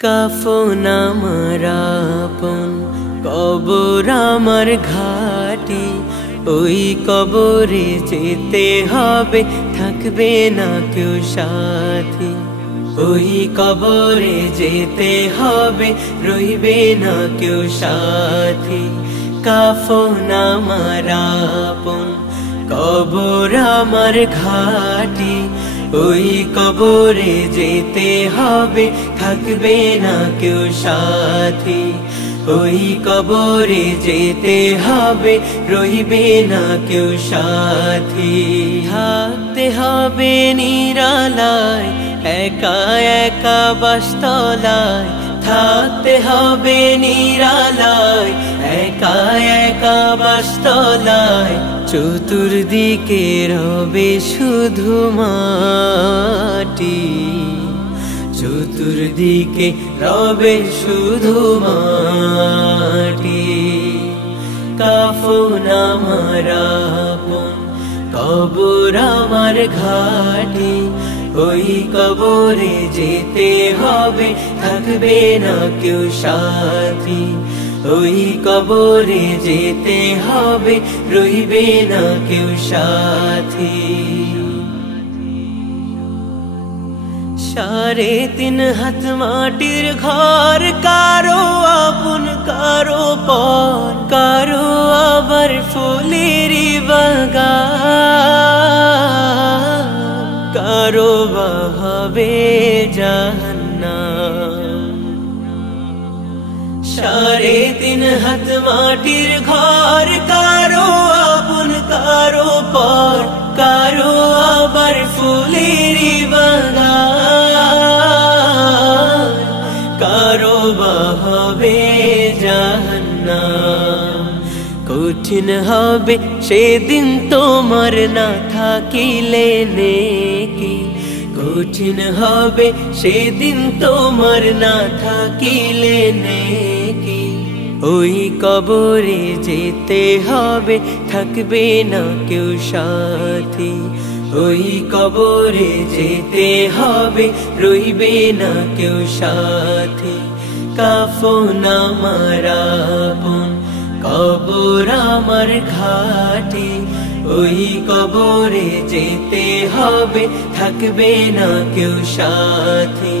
কাফন আমার আপন, কবর আমার ঘাটি। ওই কবরে যেতে হবে, থাকবে না কেউ সাথী। ওই কবরে যেতে হবে, রইবে না কেউ সাথী। কাফন আমার আপন, কবর আমার ঘাটি। ওই কবরে যেতে হবে, থাকবে না কেউ সাথী। ওই কবরে যেতে হবে, রইবে না কেউ সাথী। থাকতে হবে নিরালায়, একা একা বাসতলায়। থাকতে হবে নিরালায়, একা একা বাসতলায়। চতুর্দিকে রবে শুধু মাটি, চতুর্দিকে রবে শুধু মাটি। কাফন আমার আপন, কবর আমার ঘাটি। ওই কবরে যেতে হবে, থাকবে না কেউ সাথী। ওই কবরে যেতে হবে, রইবে না কেউ সাথী। 3.5 হাত মাটির ঘর, কারো আপন কারো পর। কারো আবার ফুলের বাগান, কারো বা হবে জাহান্নাম। 3.5 হাত মাটির ঘর, কারো আপন কারো পর। কারো আবার ফুলের বাগান, কারো বা হবে জাহান্নাম। কঠিন হবে সেদিন তোমার না থাকিলে নেকি। কঠিন হবে সেদিন তোমার না থাকিলে নেকি। ওই কবরে যেতে হবে, থাকবে না কেউ সাথী। ওই কবরে যেতে হবে, রইবে না কেউ সাথী। কাফন আমার আপন, কবর আমার ঘাটি। ওই কবরে যেতে হবে, থাকবে না কেউ সাথী।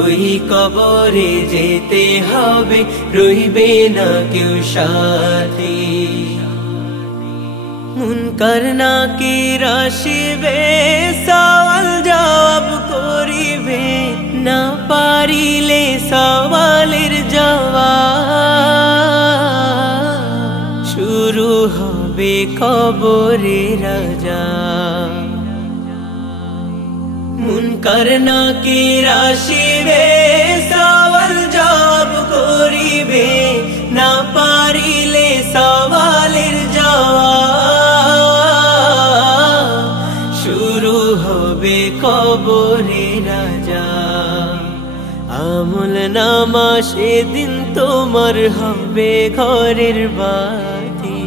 ওই কবরে যেতে হবে, রইবে না কেউ সাথী। মুনকার নাকির আসিবে, সওয়াল জবাব করিবে। না পারিলে সওয়ালের জবাব, শুরু হবে কবরের আযাব। মুনকার নাকির আসিবে, সওয়াল জবাব করিবে। না পারিলে সওয়ালের জবাব, শুরু হবে কবরের আযাব। আমল নামা সেদিন তোমার হবে ঘরের বাতি।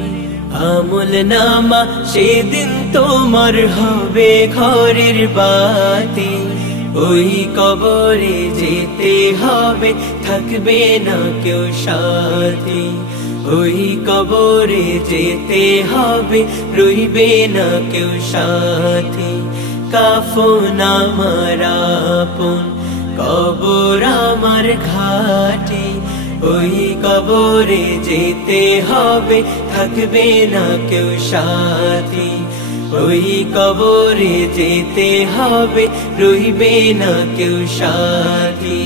আমল নামা সেদিন তোমার হবে ঘরের বাতি। ওই কবরে যেতে হবে, থাকবে না কেউ সাথী। ওই কবরে যেতে হবে, রইবে না কেউ সাথী। কাফন আমার আপন, কবর আমার ঘাটি। ওই কবরে যেতে হবে, থাকবে না কেউ সাথী। ওই কবরে যেতে হবে, রইবে না কেউ সাথী।